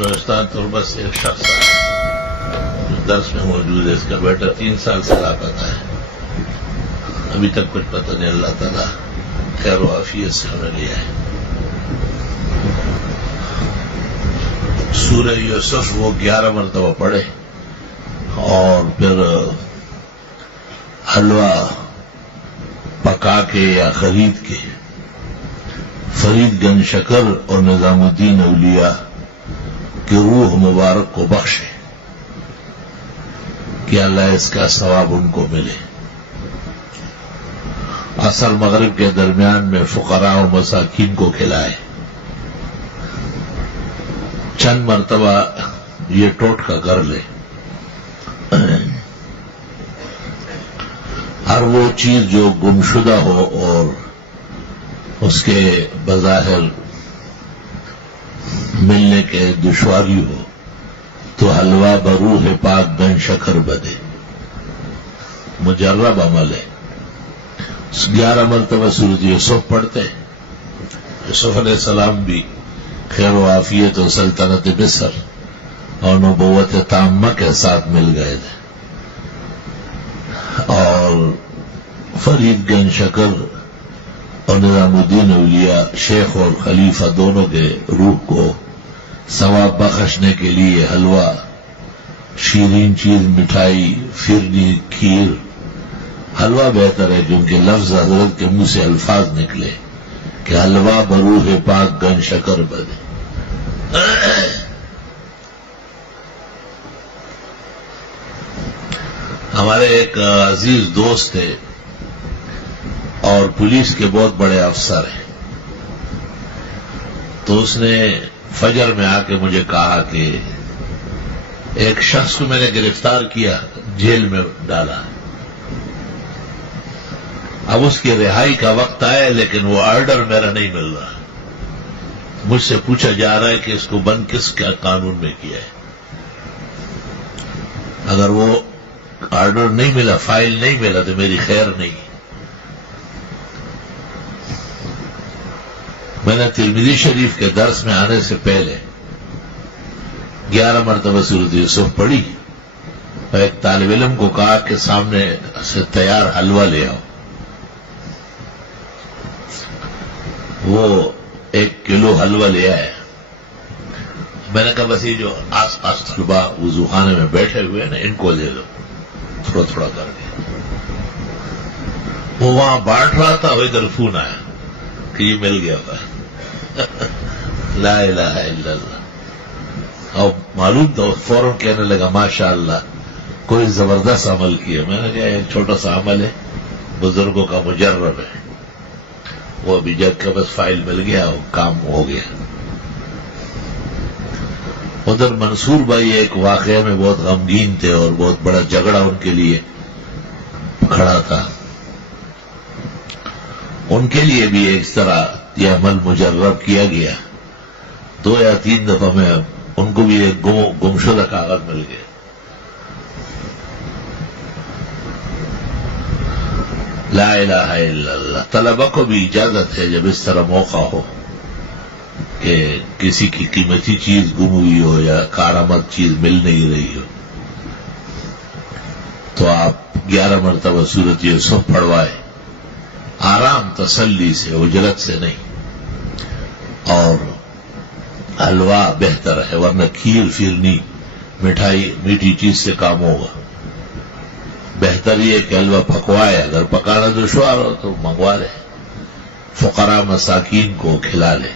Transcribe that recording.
بلوچستان تو بس ایک شخص ہے درس میں موجود ہے، اس کا بیٹا 3 سال سے لاپتہ ہے، ابھی تک کچھ پتہ نہیں، اللہ تعالیٰ خیر و عافیت سے ہمیں لیا ہے۔ سورہ یوسف وہ 11 مرتبہ پڑھے اور پھر حلوہ پکا کے یا خرید کے فرید گنج شکر اور نظام الدین اولیاء کی روح مبارک کو بخشے کہ اللہ اس کا ثواب ان کو ملے۔ عصر مغرب کے درمیان میں فقراء و مساکین کو کھلائے۔ چند مرتبہ یہ ٹوٹکا کر لے، ہر وہ چیز جو گمشدہ ہو اور اس کے بظاہر ملنے کے دشواری ہو تو حلوہ بروح پاک گن شکر بدے، مجرب عمل ہے۔ 11 مرتبہ سورۃ یوسف پڑھتے، یوسف علیہ السلام بھی خیر و عافیت و سلطنت مصر اور نبوت تامہ کے ساتھ مل گئے تھے، اور فرید گنج شکر اور نظام الدین اولیاء شیخ اور خلیفہ دونوں کے روح کو ثواب بخشنے کے لیے حلوہ، شیرین چیز، مٹھائی، فرنی، کھیر، حلوہ بہتر ہے کیونکہ لفظ حضرت کے منہ سے الفاظ نکلے کہ حلوہ بروح پاک گن شکر بدے۔ ہمارے ایک عزیز دوست تھے اور پولیس کے بہت بڑے افسر ہیں، تو اس نے فجر میں آ کے مجھے کہا کہ ایک شخص کو میں نے گرفتار کیا، جیل میں ڈالا، اب اس کی رہائی کا وقت آیا لیکن وہ آرڈر میرا نہیں مل رہا، مجھ سے پوچھا جا رہا ہے کہ اس کو بند کس کا قانون میں کیا ہے۔ اگر وہ آرڈر نہیں ملا، فائل نہیں ملا تو میری خیر نہیں۔ میں نے ترمذی شریف کے درس میں آنے سے پہلے 11 مرتبہ سورۃ یوسف پڑھی اور ایک طالب علم کو کہا کہ سامنے سے تیار حلوہ لے آؤ۔ وہ 1 کلو حلوہ لے آئے۔ میں نے کہا بس یہ جو آس پاس طلبا وضو خانے میں بیٹھے ہوئے ہیں نا، ان کو دے دو تھوڑا تھوڑا کر کے۔ وہ وہاں بانٹ رہا تھا، وہ ادھر فون آیا کہ یہ مل گیا تھا۔ لا الہ الا اللہ۔ اور معلوم تھا، فوراً کہنے لگا ماشاء اللہ کوئی زبردست عمل کیا۔ میں نے کہا ایک چھوٹا سا عمل ہے، بزرگوں کا مجرب ہے۔ وہ ابھی جگ کا بس فائل مل گیا اور کام ہو گیا۔ ادھر منصور بھائی ایک واقعے میں بہت غمگین تھے اور بہت بڑا جھگڑا ان کے لیے کھڑا تھا، ان کے لیے بھی ایک طرح یہ عمل مجرب کیا گیا۔ 2 یا 3 دفعہ میں ان کو بھی ایک گمشدہ کاغذ مل گیا۔ لا الہ الا اللہ۔ طلبہ کو بھی اجازت ہے جب اس طرح موقع ہو کہ کسی کی قیمتی چیز گم ہوئی ہو یا کارآمد چیز مل نہیں رہی ہو، تو آپ 11 مرتبہ سورۃ یوسف پڑھوائے، آرام تسلی سے، اجرت سے نہیں۔ اور حلوہ بہتر ہے، ورنہ کھیر، فرنی، مٹھائی، میٹھی چیز سے کام ہوگا۔ بہتر یہ کہ حلوہ پکوائے، اگر پکانا دشوار ہو تو منگوا لے، فقراء مساکین کو کھلا لے۔